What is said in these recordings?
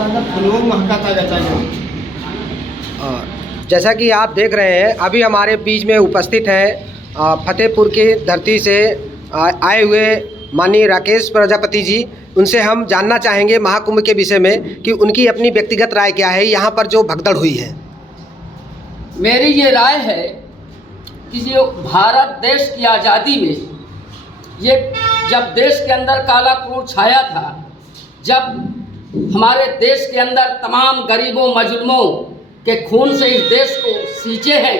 फुलवो महकाता जाता है। जैसा कि आप देख रहे हैं, अभी हमारे बीच में उपस्थित है फतेहपुर की धरती से आए हुए माननीय राकेश प्रजापति जी। उनसे हम जानना चाहेंगे महाकुंभ के विषय में कि उनकी अपनी व्यक्तिगत राय क्या है यहाँ पर जो भगदड़ हुई है। मेरी ये राय है कि जो भारत देश की आज़ादी में ये जब देश के अंदर काला क्रोध छाया था, जब हमारे देश के अंदर तमाम गरीबों मजलूमों के खून से इस देश को सींचे हैं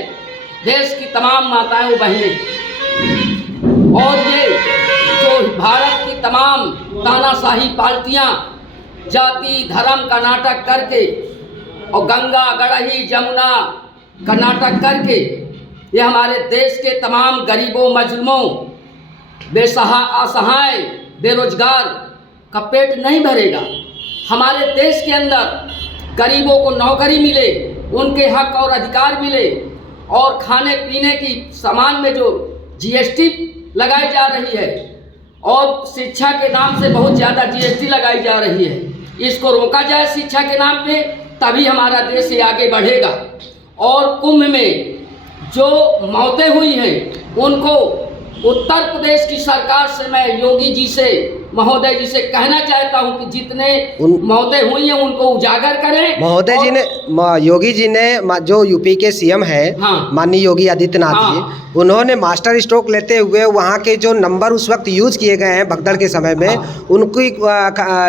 देश की तमाम माताएं बहनें, और ये जो भारत की तमाम तानाशाही पार्टियां जाति धर्म का नाटक करके और गंगा गड़ही जमुना का नाटक करके ये हमारे देश के तमाम गरीबों मजलूमों असहाय बेरोजगार का पेट नहीं भरेगा। हमारे देश के अंदर गरीबों को नौकरी मिले, उनके हक और अधिकार मिले, और खाने पीने की सामान में जो जीएसटी लगाई जा रही है और शिक्षा के नाम से बहुत ज़्यादा जीएसटी लगाई जा रही है, इसको रोका जाए शिक्षा के नाम पे, तभी हमारा देश ये आगे बढ़ेगा। और कुंभ में जो मौतें हुई हैं उनको उत्तर प्रदेश की सरकार से मैं योगी जी से महोदय जी से कहना चाहता हूं कि जितने मौतें हुई हैं उनको उजागर करें। महोदय जी ने योगी जी ने जो यूपी के सीएम है माननीय योगी आदित्यनाथ जी, उन्होंने मास्टर स्ट्रोक लेते हुए वहां के जो नंबर उस वक्त यूज किए गए हैं भगदड़ के समय में उनकी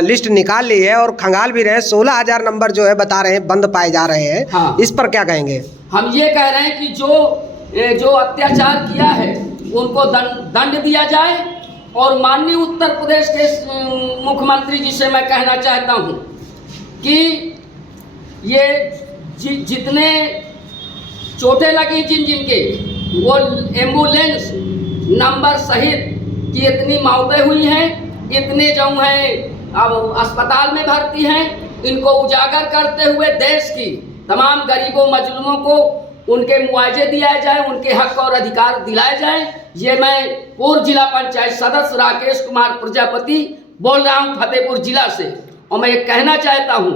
लिस्ट निकाल ली है और खंगाल भी रहे हैं। 16,000 नंबर जो है बता रहे हैं बंद पाए जा रहे हैं। इस पर क्या कहेंगे? हम ये कह रहे हैं कि जो अत्याचार किया है उनको दंड दिया जाए, और माननीय उत्तर प्रदेश के मुख्यमंत्री जी से मैं कहना चाहता हूं कि ये जितने चोटें लगी जिनके वो एम्बुलेंस नंबर सहित की इतनी मौतें हुई हैं, इतने जो हैं अब अस्पताल में भर्ती हैं, इनको उजागर करते हुए देश की तमाम गरीबों मजलूमों को उनके मुआवजे दिया जाए, उनके हक और अधिकार दिलाए जाए। ये मैं पूर्व जिला पंचायत सदस्य राकेश कुमार प्रजापति बोल रहा हूँ फतेहपुर जिला से, और मैं ये कहना चाहता हूँ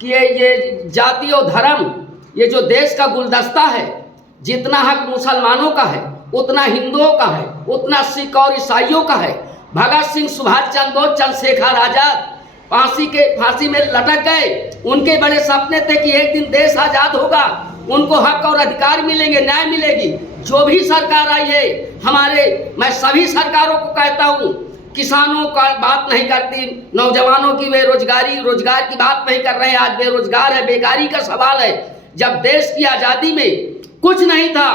कि ये जाति और धर्म ये जो देश का गुलदस्ता है, जितना हक मुसलमानों का है उतना हिंदुओं का है, उतना सिख और ईसाइयों का है। भगत सिंह, सुभाष चंद्र बोस, चंद्रशेखर आजाद फांसी में लटक गए, उनके बड़े सपने थे कि एक दिन देश आजाद होगा, उनको हक और अधिकार मिलेंगे, न्याय मिलेगी। जो भी सरकार आई है मैं सभी सरकारों को कहता हूँ, किसानों का बात नहीं करती, नौजवानों की रोजगार की बात नहीं कर रहे हैं। आज बेरोजगार है, बेकारी का सवाल है। जब देश की आज़ादी में कुछ नहीं था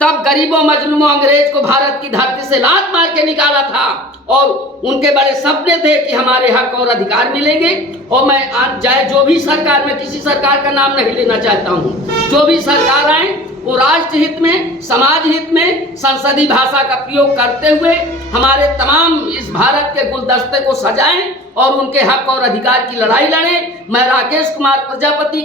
तब गरीबों मजलूमों अंग्रेज को भारत की धरती से लात मार के निकाला था, और उनके बड़े सपने थे कि हमारे हक और अधिकार मिलेंगे। और मैं आज चाहे जो भी सरकार, मैं किसी सरकार का नाम नहीं लेना चाहता हूँ, जो भी सरकार आए वो राष्ट्र हित में, समाज हित में संसदीय भाषा का प्रयोग करते हुए हमारे तमाम इस भारत के गुलदस्ते को सजाएं और उनके हक और अधिकार की लड़ाई लड़ें। मैं राकेश कुमार प्रजापति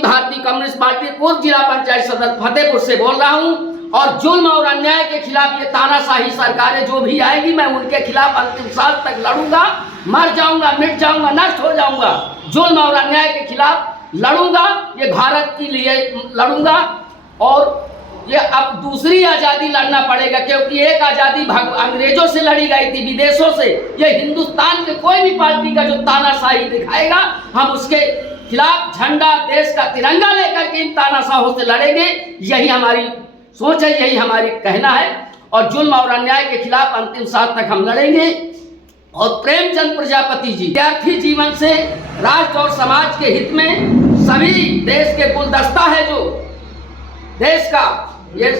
भारतीय कम्युनिस्ट पार्टी पूर्व जिला पंचायत सदस्य फतेहपुर से बोल रहा हूं, और जुल्म और अन्याय के खिलाफ ये तानाशाही सरकारें जो भी आएगी मैं उनके खिलाफ अंतिम सांस तक लड़ूंगा, मर जाऊंगा, मिट जाऊंगा, नष्ट हो जाऊंगा। जुल्म और अन्याय के खिलाफ लड़ूंगा, ये भारत के लिए लड़ूंगा, और ये अब दूसरी आज़ादी लड़ना पड़ेगा, क्योंकि एक आज़ादी अंग्रेजों से लड़ी गई थी, विदेशों से। ये हिंदुस्तान के कोई भी पार्टी का जो तानाशाही दिखाएगा हम उसके खिलाफ झंडा, देश का तिरंगा लेकर के इन तानाशाहों से लड़ेंगे। यही हमारी सोच है, यही हमारी कहना है, और जुल्म और अन्याय के खिलाफ अंतिम सांस तक हम लड़ेंगे। और प्रेमचंद प्रजापति जी विद्यार्थी जीवन से राष्ट्र और समाज के हित में सभी देश के गुलदस्ता है जो देश का ये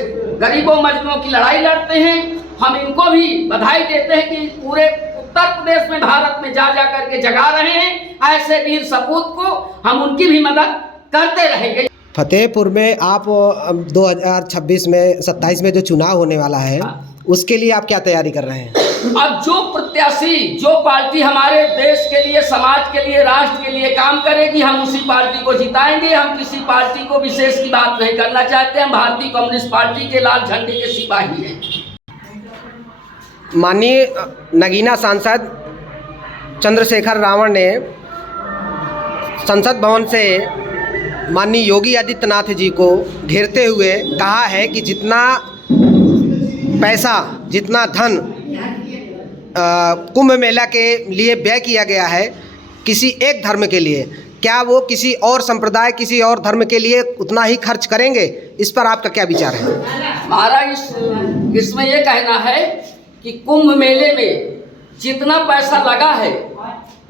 गरीबों मजलूमों की लड़ाई लड़ते हैं, हम इनको भी बधाई देते हैं कि पूरे उत्तर प्रदेश में भारत में जा करके जगा रहे हैं। ऐसे वीर सपूत को हम उनकी भी मदद करते रहेंगे। फतेहपुर में आप 2026 में 27 में जो चुनाव होने वाला है उसके लिए आप क्या तैयारी कर रहे हैं? अब जो प्रत्याशी, जो पार्टी हमारे देश के लिए, समाज के लिए, राष्ट्र के लिए काम करेगी हम उसी पार्टी को जिताएंगे। हम किसी पार्टी को विशेष की बात नहीं करना चाहते। हम भारतीय कम्युनिस्ट पार्टी के लाल झंडे के सिपाही हैं। माननीय नगीना सांसद चंद्रशेखर रावण ने संसद भवन से माननीय योगी आदित्यनाथ जी को घेरते हुए कहा है कि जितना पैसा, जितना धन कुंभ मेला के लिए व्यय किया गया है किसी एक धर्म के लिए, क्या वो किसी और संप्रदाय, किसी और धर्म के लिए उतना ही खर्च करेंगे? इस पर आपका क्या विचार है? हमारा इसमें ये कहना है कि कुंभ मेले में जितना पैसा लगा है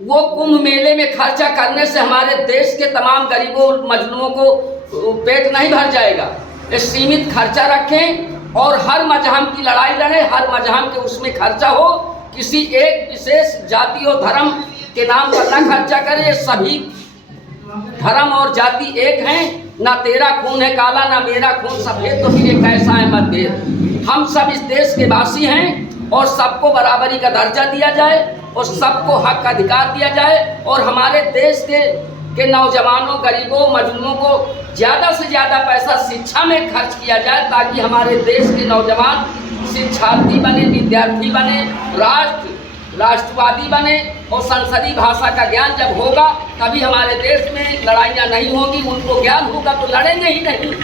वो कुंभ मेले में खर्चा करने से हमारे देश के तमाम गरीबों मजलूमों को पेट नहीं भर जाएगा। सीमित खर्चा रखें और हर मजहब की लड़ाई लड़े, हर मजहब के उसमें खर्चा हो, किसी एक विशेष जाति और धर्म के नाम पर ना खर्चा करें। सभी धर्म और जाति एक हैं, ना तेरा खून है काला ना मेरा खून सफेद तो फिर कैसा है मतभेद। हम सब इस देश के वासी हैं और सबको बराबरी का दर्जा दिया जाए और सबको हक का अधिकार दिया जाए और हमारे देश के नौजवानों, गरीबों, मजलूमों को ज़्यादा से ज़्यादा पैसा शिक्षा में खर्च किया जाए ताकि हमारे देश के नौजवान शिक्षार्थी बने, विद्यार्थी बने, राष्ट्रवादी बने और संसदीय भाषा का ज्ञान जब होगा तभी हमारे देश में लड़ाइयाँ नहीं होगी। उनको ज्ञान होगा तो लड़ेंगे ही नहीं।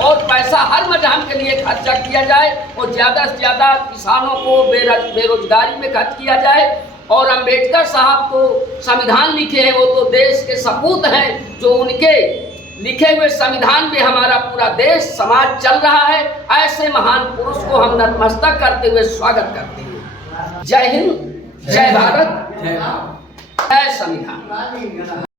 और पैसा हर मजहब के लिए खर्चा किया जाए और ज़्यादा से ज़्यादा किसानों को बेरोजगारी में खर्च किया जाए। और अम्बेडकर साहब तो संविधान लिखे हैं, वो तो देश के सपूत हैं, जो उनके लिखे हुए संविधान पे हमारा पूरा देश समाज चल रहा है। ऐसे महान पुरुष को हम नतमस्तक करते हुए स्वागत करते हैं। जय हिंद, जय भारत, जय संविधान।